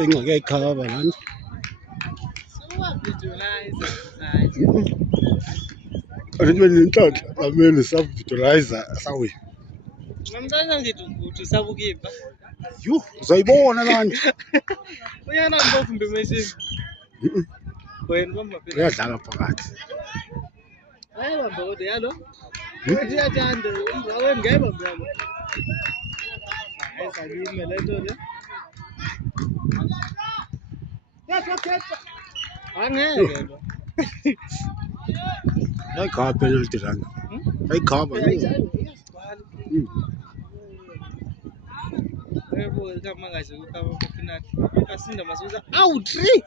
ingxaki yayikhaba lana. Andithi benentlontle lameni savidiolayiza sawina. Namhlanje ngithi ukuthi sabukipa. Yho, uzayibona laa nto. Uyana ngofumbe machine. Wena bamba phela. Uyadlala phakathi. Hayi bamba kodwa yalo. Uthi yathanda umzaweni ngayibamba yalo. Hayi sakime le nto le. Yathatha. Angeke lo. Yayikhaba penalty lana. Yayikhaba yho. Yebo kama ngaze ukaba penalty. Kasinda masuza. Awu 3.